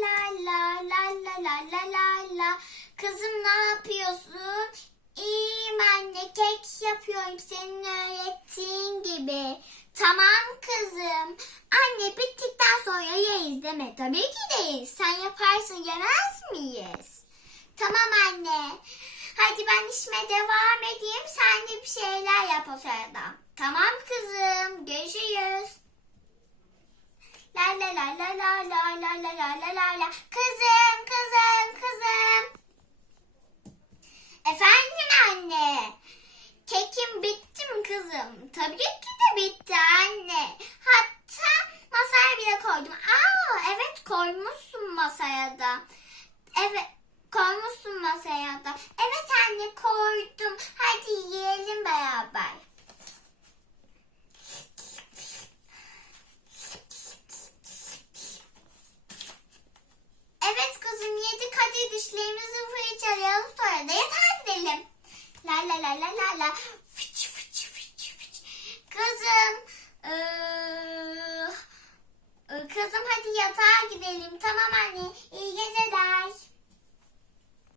la la la la la la la la. Kızım ne yapıyorsun? İyiyim anne kek yapıyorum senin öğrettiğin gibi. Tamam kızım. Anne bittikten sonra yeriz deme. Tabii ki de yeriz. Sen yaparsın yemez miyiz? Tamam anne. Hadi ben işime devam edeyim. Sen de bir şeyler yap o sırada. Tamam kızım. La la la la la la la la la la. Kızım, kızım, kızım. Efendim anne. Kekim bitti mi kızım? Tabii ki de bitti anne. Hatta masaya bile koydum. Aa evet koymuşsun masaya da. Evet koymuşsun masaya da. Evet anne koydum. Hadi yiyelim beraber. Evet kızım yedik hadi dişlerimizi fırçalayalım sonra da gidelim. La la la la la la. Fıç fıç fıç fıç. Kızım. eee, e, kızım hadi yatağa gidelim. Tamam anne. İyi geceler.